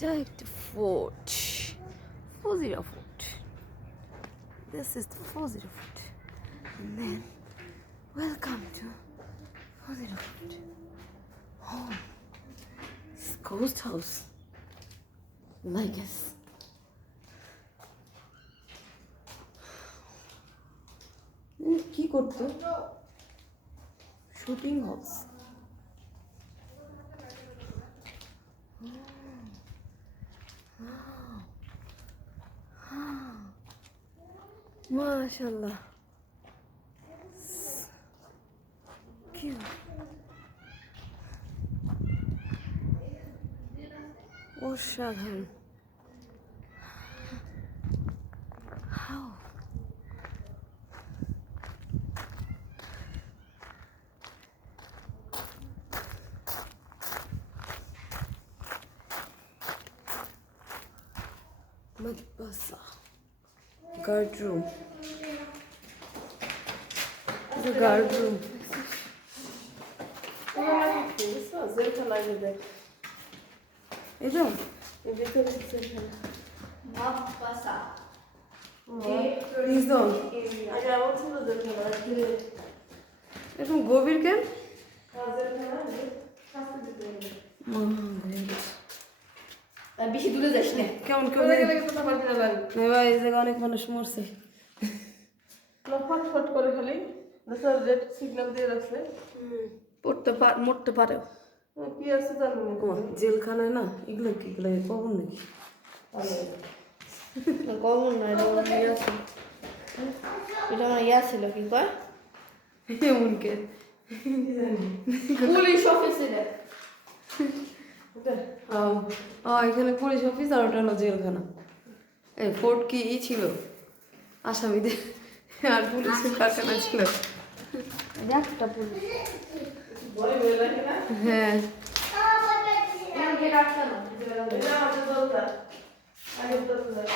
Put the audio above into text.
এটা একটা ফোর্ট, ফজিরা fort. This is the Fozira Fort. And then, welcome to Fozira Fort. Oh, it's ghost house. Like us. কি করতো? Shooting house. মাশাআল্লাহ, কি অসাধারণ। How Madbasa. Guard room. The guard room. এটা এরকম গভীর কেন? বেশি দূরে যাস না। কেমন কেমন এই জায়গায় অনেক মানুষ মরছে। ফটফট করে খালি রেড সিগন্যাল দিয়ে রাখছে। মরতে পারে। কি আছে জানো না? জেলখানায় না এগুলো কি এগুলো কখন নাকি কমন না, এটা আমার ইয়ে আছে, এটা আমার ইয়ে ছিল কি কয় এমনকে পুলিশ অফিসে এখানে পুলিশ অফিস আর ওটা হলো জেলখানা। এই ফোর্ট কি ছিল আসামিদের আর পুলিশের কারখানা ছিল। একটা পুলিশ। হ্যাঁ এটা আমাদের দরকার। আগে দরকার।